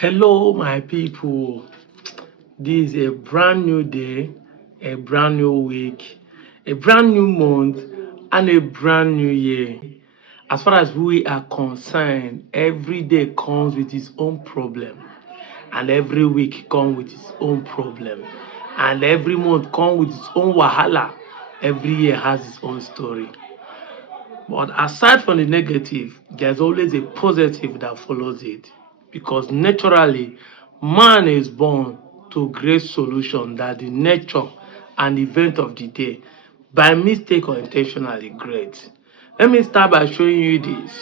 Hello, my people. This is a brand new day, a brand new week, a brand new month, and a brand new year. As far as we are concerned, every day comes with its own problem, and every week comes with its own problem, and every month comes with its own wahala. Every year has its own story. But aside from the negative, there's always a positive that follows it. Because naturally, man is born to great solution that the nature and event of the day, by mistake or intentionally, great. Let me start by showing you this.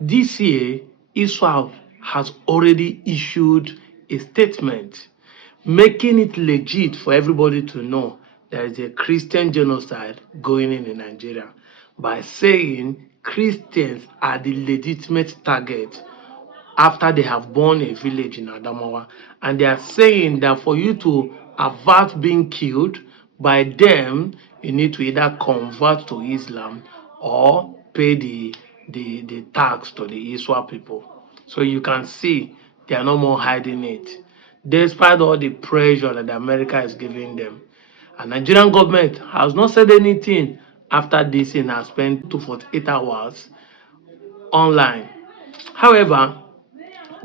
This year, Israel has already issued a statement making it legit for everybody to know there is a Christian genocide going in Nigeria by saying Christians are the legitimate target after they have burned a village in Adamawa. And they are saying that for you to avert being killed by them, you need to either convert to Islam or pay the tax to the Israel people. So you can see they are no more hiding it. Despite all the pressure that America is giving them. And Nigerian government has not said anything after this thing has spent 248 hours online. However,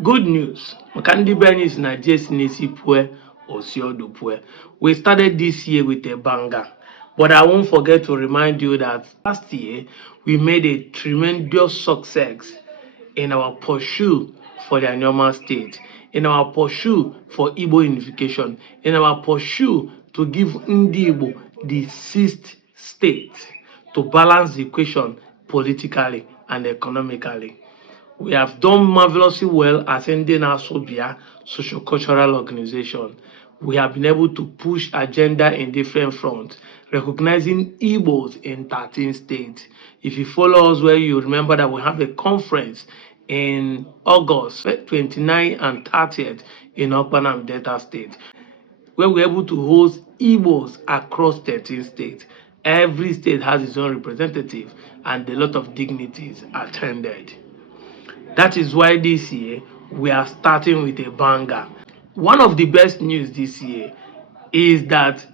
good news. Makandi Benis na Jesnisi Pue Osiodo Pue. We started this year with a banger. But I won't forget to remind you that last year we made a tremendous success in our pursuit for the Anioma state, in our pursuit for Igbo unification, in our pursuit to give Ndi Igbo the sixth state to balance the equation politically and economically. We have done marvelously well as Indian Asobia social-cultural organization. We have been able to push agenda in different fronts, recognizing Igbos in 13 states. If you follow us, where you remember that we have a conference in August 29 and 30th in Okpanam Delta State, where we're able to host Igbos across 13 states. Every state has its own representative, and a lot of dignitaries attended. That is why this year we are starting with a banger. One of the best news this year is that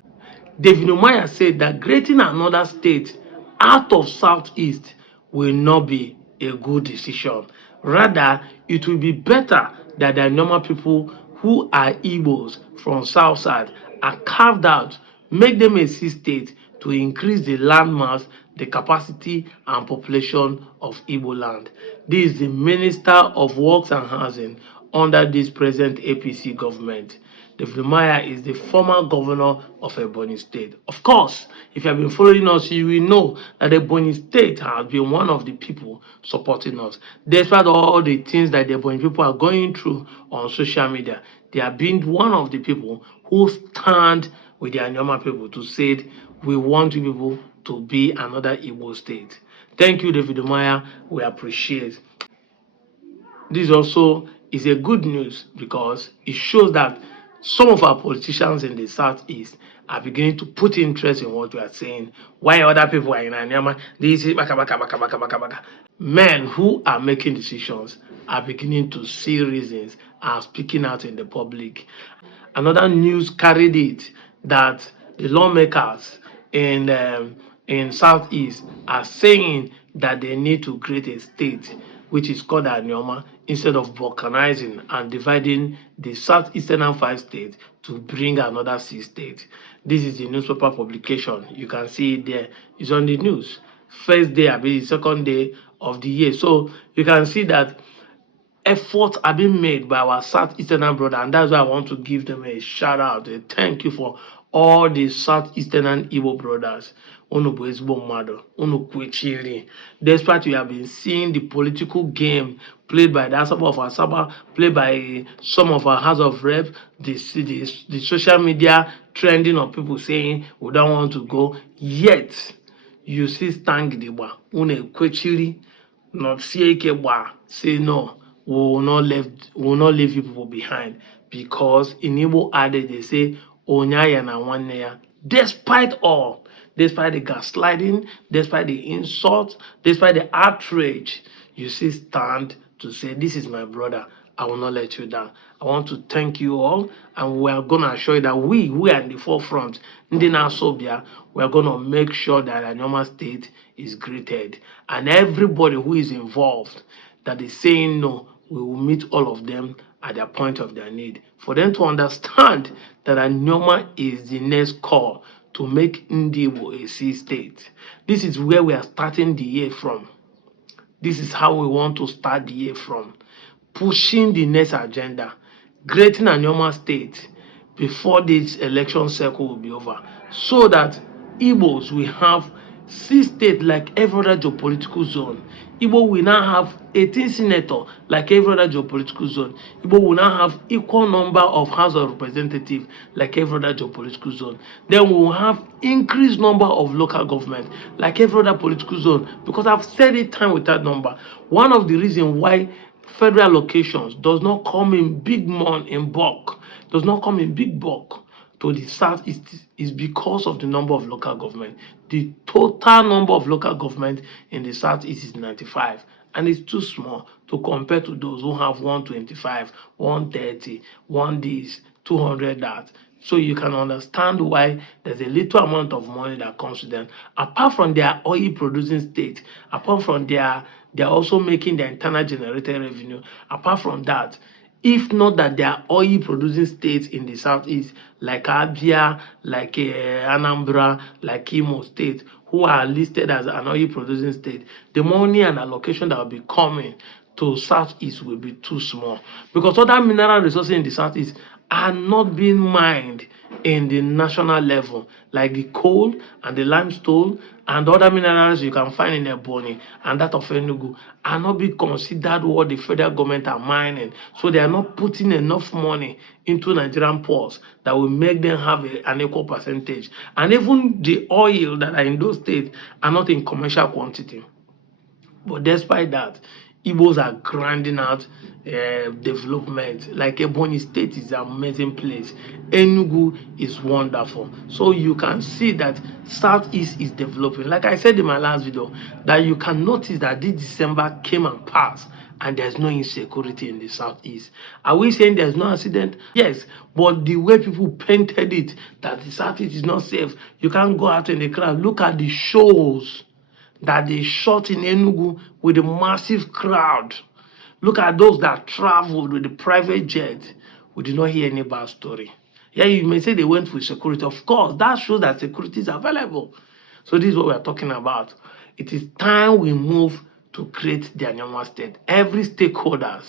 David Umahi said that creating another state out of Southeast will not be a good decision. Rather, it will be better that the normal people who are Igbos from Southside are carved out, make them a state to increase the landmass, the capacity and population of Igbo land. This is the Minister of Works and Housing under this present APC government. David Umahi is the former governor of Ebonyi State. Of course, if you have been following us, you will know that Ebonyi State has been one of the people supporting us. Despite all the things that the Ebonyi people are going through on social media, they have been one of the people who stand with the Anioma people to say, we want you people to be another Igbo state. Thank you, David Umahi. We appreciate. This also is a good news because it shows that some of our politicians in the southeast are beginning to put interest in what we are saying. Why other people are in Anioma, this is baka baka baka baka baka baka. Men who are making decisions are beginning to see reasons and speaking out in the public. Another news carried it that the lawmakers in Southeast are saying that they need to create a state which is called Anioma instead of balkanizing and dividing the southeastern 5 states to bring another 6 states. This is the newspaper publication. You can see it there. It's on the news. First day, I mean, the second day of the year. So you can see that efforts are being made by our Southeastern brother, and that's why I want to give them a shout out, a thank you for all the Southeastern and Igbo brothers. Despite we have been seeing the political game played by the Asaba of Asaba, played by some of our House of Rep, the social media trending of people saying we don't want to go, yet you see Stang Deba, not say no, we will not leave you people behind. because in Igbo adage they say Onyaya na nwanne ya. Despite all, despite the gaslighting, despite the insult, despite the outrage, you still stand to say, this is my brother. I will not let you down. I want to thank you all, and we are going to assure you that we are in the forefront. Ndi na Sobia, we are going to make sure that Anioma State is greeted, and everybody who is involved that is saying no, we will meet all of them at their point of their need, for them to understand that Anioma is the next call to make Ndibo a sea state. This is where we are starting the year from. This is how we want to start the year from. Pushing the next agenda, creating Anioma State before this election cycle will be over, so that Igbos will have 6 states like every other geopolitical zone. Igbo will now have 18 senators like every other geopolitical zone. Igbo will now have equal number of House of Representatives like every other geopolitical zone. Then we will have increased number of local government like every other political zone. Because I've said it time with that number. One of the reasons why federal allocations does not come in big money, in bulk, does not come in big bulk to the southeast is because of the number of local government. The total number of local government in the southeast is 95, and it's too small to compare to those who have 125, 130, one this, 200 that. So you can understand why there's a little amount of money that comes to them. Apart from their oil producing state, apart from they're also making their internal generated revenue. Apart from that, if not that there are oil producing states in the southeast, like Abia, like Anambra, like Imo State, who are listed as an oil producing state, the money and allocation that will be coming to southeast will be too small, because other mineral resources in the southeast are not being mined in the national level, like the coal and the limestone and other minerals you can find in Ebonyi and that of Enugu are not being considered what the federal government are mining. So they are not putting enough money into Nigerian ports that will make them have an equal percentage. And even the oil that are in those states are not in commercial quantity. But despite that, Igbos are grinding out development. Like Ebonyi State is an amazing place. Enugu is wonderful. So you can see that Southeast is developing. Like I said in my last video, that you can notice that this December came and passed, and there's no insecurity in the Southeast. Are we saying there's no accident? Yes, but the way people painted it, that the Southeast is not safe, you can't go out in the crowd. Look at the shows that they shot in Enugu with a massive crowd. Look at those that traveled with the private jet. We did not hear any bad story. Yeah, you may say they went with security. Of course, that shows that security is available. So this is what we are talking about. It is time we move to create the Anioma State. Every stakeholders,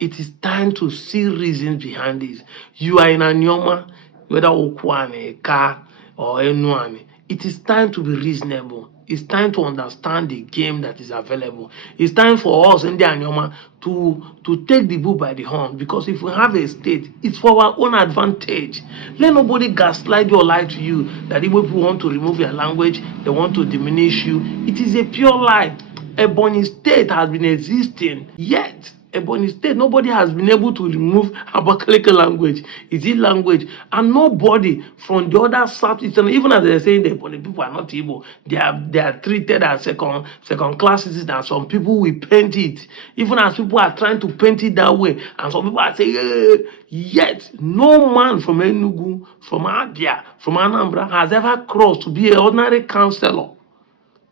it is time to see reasons behind this. You are in Anioma, whether Okwane, Ka, or Enuani. It is time to be reasonable. It's time to understand the game that is available. It's time for us in the Anioma to take the bull by the horn, because if we have a state, it's for our own advantage. Let nobody gaslight you or lie to you that if people want to remove your language, they want to diminish you. It is a pure lie. Ebonyi State has been existing, yet Ebonyi State, nobody has been able to remove Abakaliki language. Is it language? And nobody from the other southeastern, even as they're saying the Ebonyi people are not Igbo, they are treated as second class citizens, and some people will paint it. Even as people are trying to paint it that way, and some people are saying, yet no man from Enugu, from Abia, from Anambra has ever crossed to be an ordinary councillor.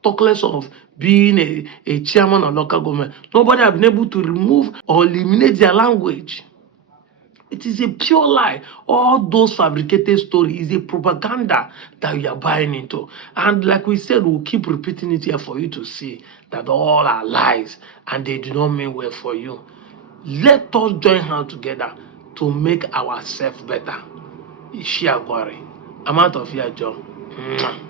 Talk less of being a chairman of local government. Nobody has been able to remove or eliminate their language. It is a pure lie. All those fabricated stories is a propaganda that we are buying into. And like we said, we'll keep repeating it here for you to see that all are lies and they do not mean well for you. Let us join hands together to make ourselves better. Ishiagwari. I'm out of here, John.